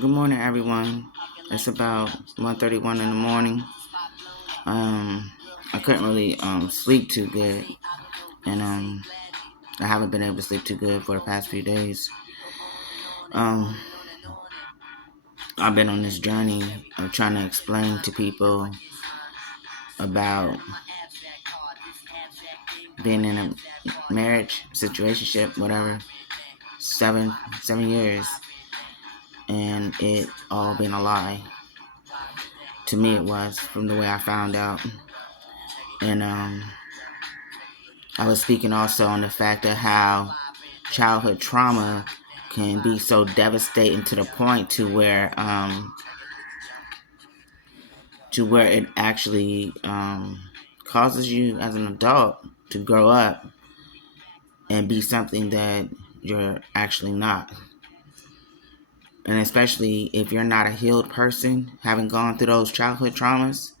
Good morning, everyone. It's about 1:31 in the morning. I couldn't really sleep too good, and I haven't been able to sleep too good for the past few days. Um, I've been on this journey of trying to explain to people about being in a marriage, situationship, whatever, seven years, and it all been a lie. To me, it was from the way I found out, and I was speaking also on the fact of how childhood trauma can be so devastating to the point to where it actually causes you as an adult to grow up and be something that you're actually not. And especially if you're not a healed person, having gone through those childhood traumas,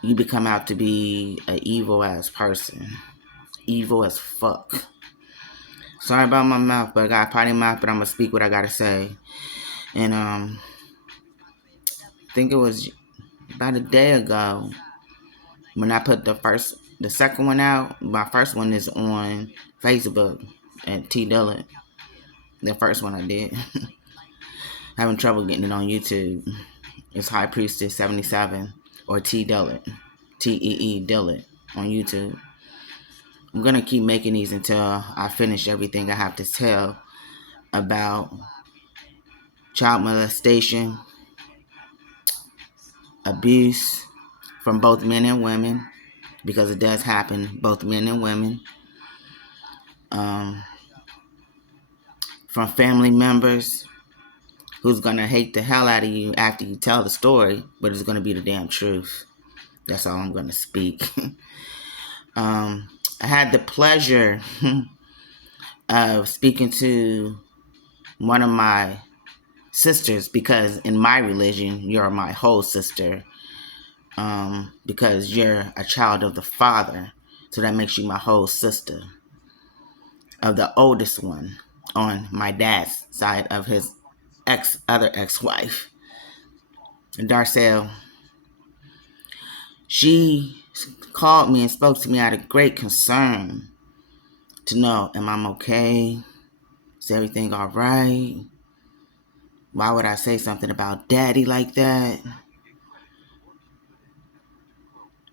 you become out to be an evil ass person. Evil as fuck. Sorry about my mouth, but I got a potty mouth, but I'm gonna speak what I gotta say. And I think it was about a day ago when I put the second one out. My first one is on Facebook at T Dillon. The first one I did. Having trouble getting it on YouTube. It's High Priestess 77 or T Dillon, Tee Dillon on YouTube. I'm gonna keep making these until I finish everything I have to tell about child molestation, abuse from both men and women, because it does happen, both men and women. From family members who's gonna hate the hell out of you after you tell the story, but it's gonna be the damn truth. That's all I'm gonna speak. I had the pleasure of speaking to one of my sisters, because in my religion, you're my whole sister, because you're a child of the Father. So that makes you my whole sister, of the oldest one on my dad's side of his other ex-wife, Darcel. She called me and spoke to me out of great concern to know, am I okay? Is everything all right? Why would I say something about daddy like that?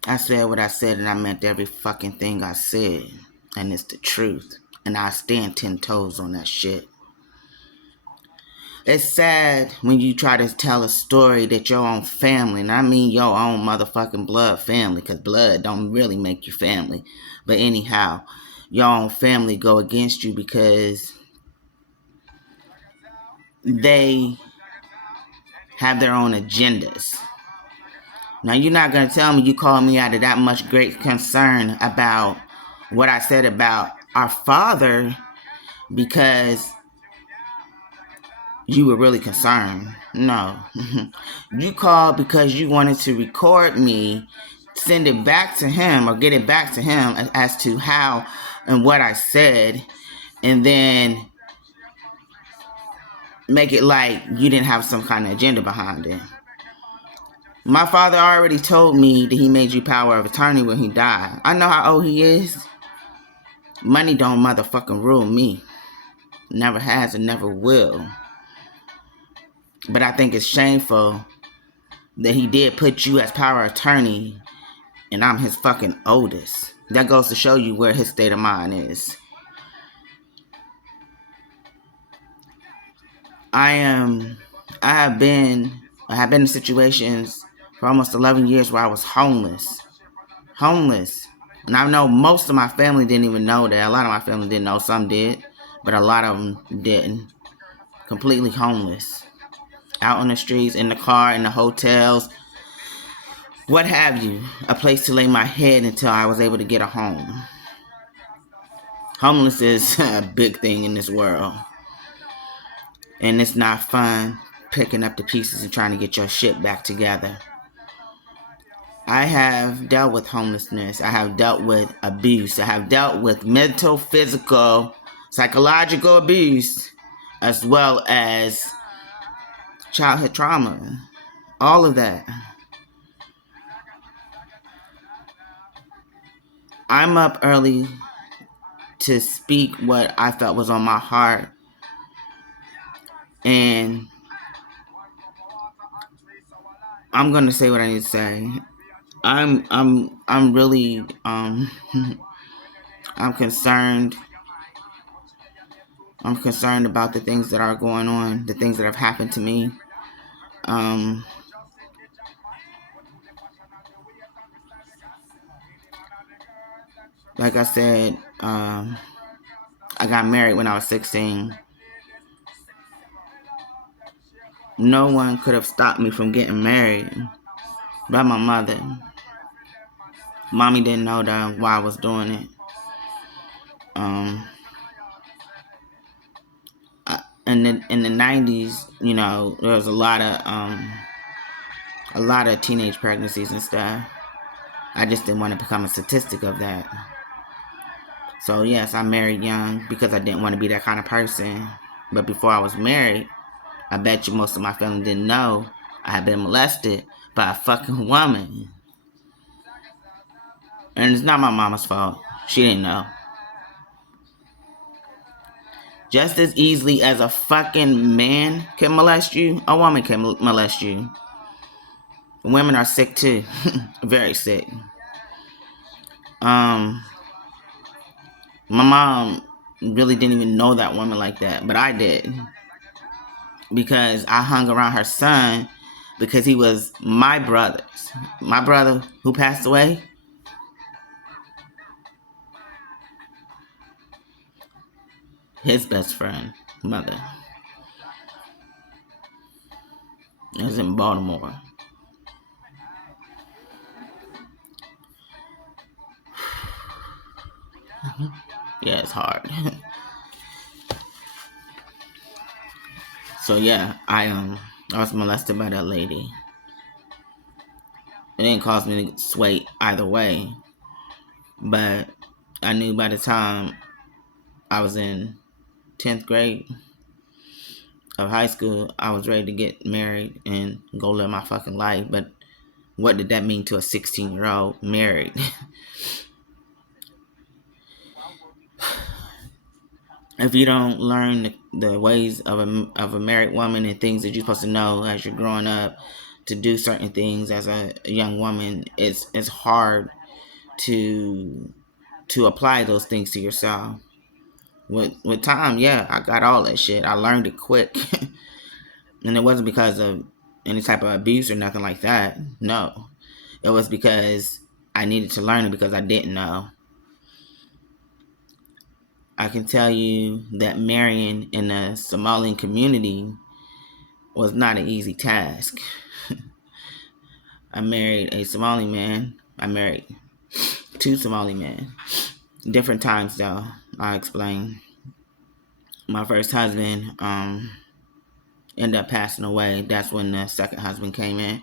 I said what I said, and I meant every fucking thing I said. And it's the truth. And I stand 10 toes on that shit. It's sad when you try to tell a story that your own family, and I mean your own motherfucking blood family, because blood don't really make you family. But anyhow, your own family go against you because they have their own agendas. Now, you're not going to tell me you called me out of that much great concern about what I said about our father because you were really concerned. No. You called because you wanted to record me, send it back to him or get it back to him as to how and what I said, and then make it like you didn't have some kind of agenda behind it. My father already told me that he made you power of attorney when he died. I know how old he is. Money don't motherfucking rule me. Never has and never will. But I think it's shameful that he did put you as power of attorney and I'm his fucking oldest. That goes to show you where his state of mind is. I have been in situations for almost 11 years where I was homeless. And I know most of my family didn't even know that. A lot of my family didn't know. Some did, but a lot of them didn't. Completely homeless. Out on the streets, in the car, in the hotels, what have you. A place to lay my head until I was able to get a home. Homeless is a big thing in this world. And it's not fun picking up the pieces and trying to get your shit back together. I have dealt with homelessness. I have dealt with abuse. I have dealt with mental, physical, psychological abuse, as well as childhood trauma, all of that. I'm up early to speak what I felt was on my heart, and I'm gonna say what I need to say. I'm really I'm concerned. I'm concerned about the things that are going on, the things that have happened to me. Um, like I said, I got married when I was 16. No one could have stopped me from getting married but my mother. Mommy didn't know that why I was doing it. Um, in the 90s, you know, there was a lot of teenage pregnancies and stuff. I just didn't want to become a statistic of that. So yes, I married young because I didn't want to be that kind of person. But before I was married, I bet you most of my family didn't know I had been molested by a fucking woman. And it's not my mama's fault. She didn't know. Just as easily as a fucking man can molest you, a woman can molest you. Women are sick too. Very sick. Um, my mom really didn't even know that woman like that, but I did. Because I hung around her son because he was my brother's. My brother who passed away, his best friend, mother, is in Baltimore. Yeah, it's hard. So yeah, I was molested by that lady. It didn't cause me to sway either way, but I knew by the time I was in 10th grade of high school, I was ready to get married and go live my fucking life. But what did that mean to a 16-year-old married? If you don't learn the ways of a married woman and things that you're supposed to know as you're growing up to do certain things as a young woman, it's hard to apply those things to yourself. With time, yeah, I got all that shit. I learned it quick. And it wasn't because of any type of abuse or nothing like that. No. It was because I needed to learn it because I didn't know. I can tell you that marrying in the Somalian community was not an easy task. I married a Somali man. I married two Somali men. Different times though. I'll explain. My first husband ended up passing away. That's when the second husband came in.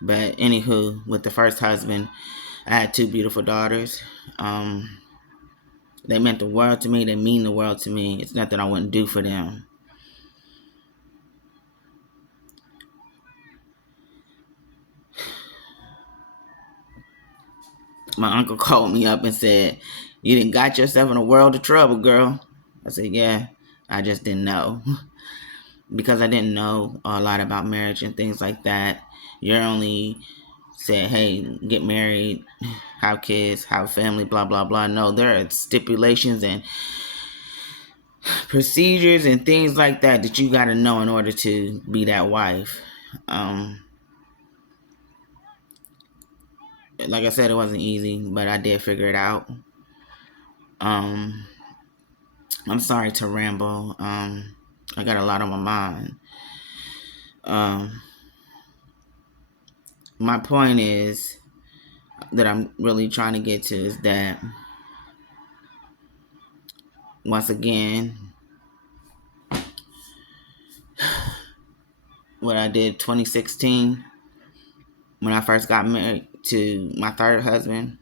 But anywho, with the first husband, I had two beautiful daughters. They meant the world to me. They mean the world to me. It's nothing I wouldn't do for them. My uncle called me up and said, "You done got yourself in a world of trouble, girl." I said, "Yeah, I just didn't know." Because I didn't know a lot about marriage and things like that. You're only said, hey, get married, have kids, have a family, blah, blah, blah. No, there are stipulations and procedures and things like that that you got to know in order to be that wife. Like I said, it wasn't easy, but I did figure it out. I'm sorry to ramble. I got a lot on my mind. My point is that I'm really trying to get to is that once again, what I did 2016 when I first got married to my third husband,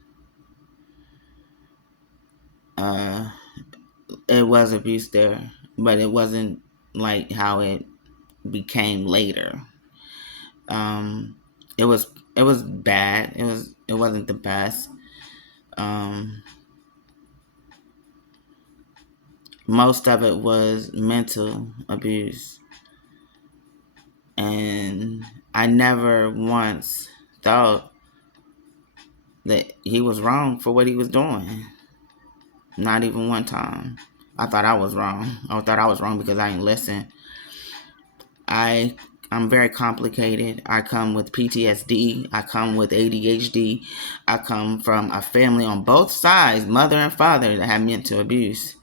it was abuse there, but it wasn't like how it became later. Um, it was it was bad. It wasn't the best. Um, Most of it was mental abuse, and I never once thought that he was wrong for what he was doing. Not even one time. I thought I was wrong. I thought I was wrong because I didn't listen. I'm very complicated. I come with PTSD. I come with ADHD. I come from a family on both sides, mother and father, that had mental abuse.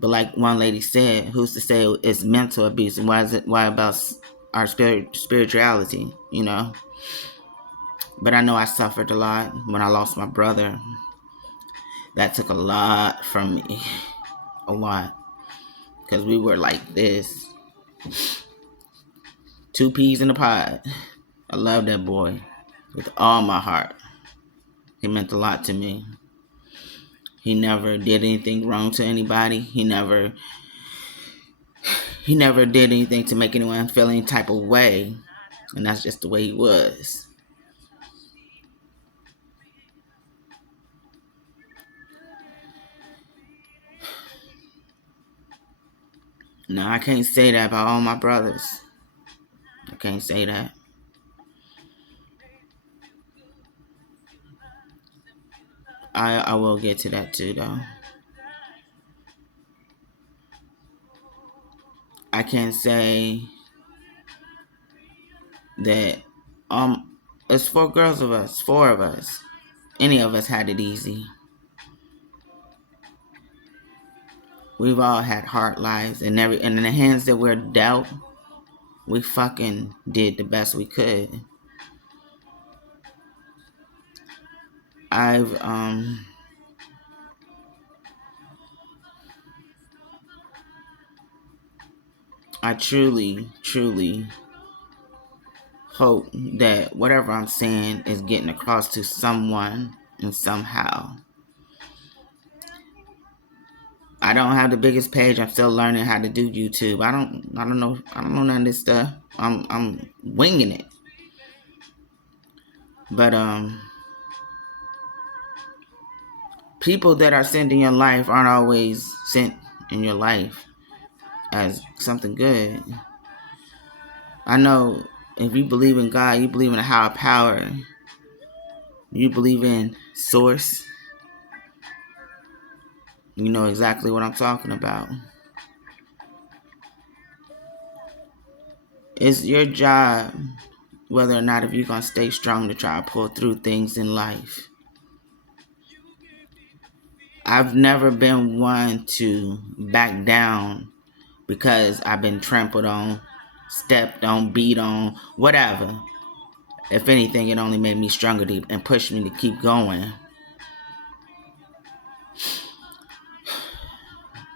But like one lady said, who's to say it's mental abuse, and why about our spirituality, you know? But I know I suffered a lot when I lost my brother. That took a lot from me. A lot. Because we were like this. Two peas in a pod. I love that boy with all my heart. He meant a lot to me. He never did anything wrong to anybody. He never did anything to make anyone feel any type of way. And that's just the way he was. Now, I can't say that about all my brothers. I can't say that. I will get to that too, though. I can't say that it's four girls of us, four of us. Any of us had it easy. We've all had hard lives, and in the hands that we're dealt, we fucking did the best we could. I've I truly, truly hope that whatever I'm saying is getting across to someone and somehow. I don't have the biggest page. I'm still learning how to do YouTube. I don't know none of this stuff. I'm winging it. But people that are sent in your life aren't always sent in your life as something good. I know if you believe in God, you believe in a higher power, you believe in source, you know exactly what I'm talking about. It's your job whether or not if you're going to stay strong to try to pull through things in life. I've never been one to back down because I've been trampled on, stepped on, beat on, whatever. If anything, it only made me stronger and pushed me to keep going.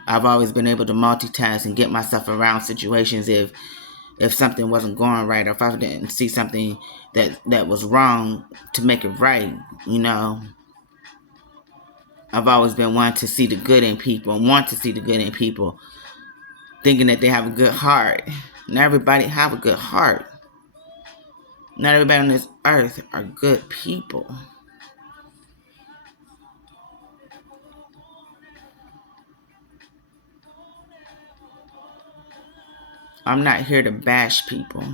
I've always been able to multitask and get myself around situations if something wasn't going right, or if I didn't see something that was wrong, to make it right, you know. I've always been one to see the good in people, thinking that they have a good heart. Not everybody have a good heart. Not everybody on this earth are good people. I'm not here to bash people.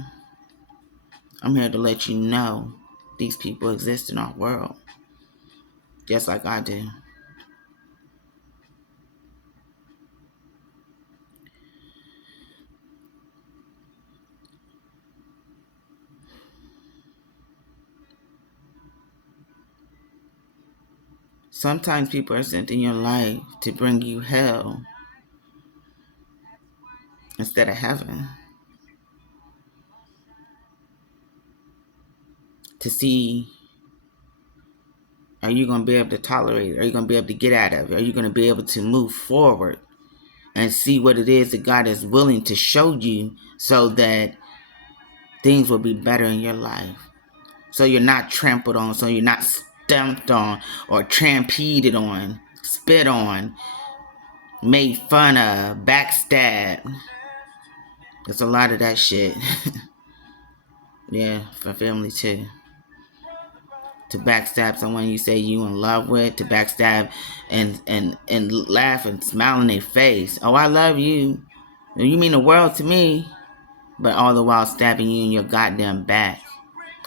I'm here to let you know these people exist in our world, just like I do. Sometimes people are sent in your life to bring you hell instead of heaven. To see, are you going to be able to tolerate it? Are you going to be able to get out of it? Are you going to be able to move forward and see what it is that God is willing to show you so that things will be better in your life? So you're not trampled on, so you're not stamped on or trampeded on, spit on, made fun of, backstabbed. There's a lot of that shit. Yeah, for family too. To backstab someone you say you in love with, to backstab and laugh and smile in their face. Oh, I love you. You mean the world to me. But all the while stabbing you in your goddamn back.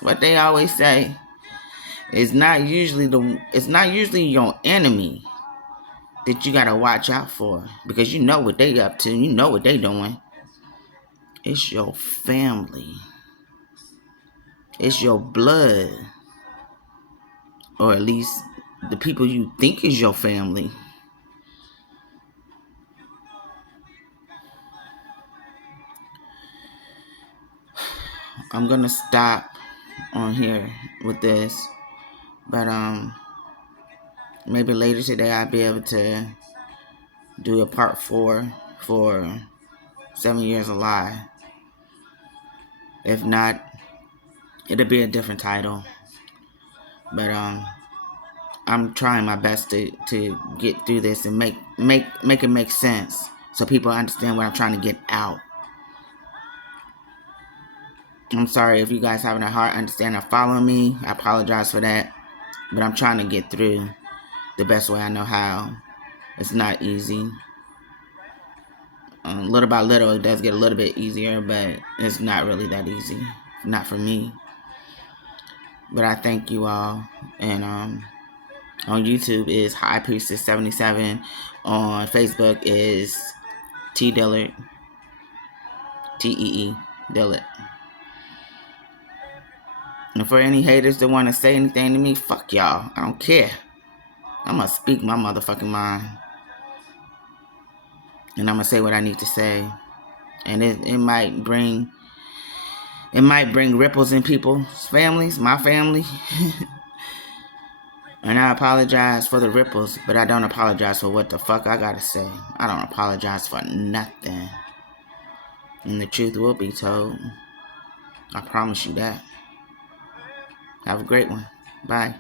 What they always say is it's not usually your enemy that you gotta watch out for, because you know what they up to, you know what they doing. It's your family. It's your blood. Or at least the people you think is your family. I'm gonna stop on here with this. But maybe later today I'll be able to do a part 4 for 7 Years a Lie. If not, it'll be a different title. But I'm trying my best to get through this and make it make sense so people understand what I'm trying to get out. I'm sorry if you guys having a hard understanding of following me. I apologize for that. But I'm trying to get through the best way I know how. It's not easy. Little by little, it does get a little bit easier, but it's not really that easy. Not for me. But I thank you all. And on YouTube is High Priestess 77. On Facebook is T Dillard. Tee Dillard. And for any haters that want to say anything to me, fuck y'all. I don't care. I'm gonna speak my motherfucking mind. And I'm gonna say what I need to say. And it might bring ripples in people's families, my family. And I apologize for the ripples, but I don't apologize for what the fuck I gotta say. I don't apologize for nothing. And the truth will be told. I promise you that. Have a great one. Bye.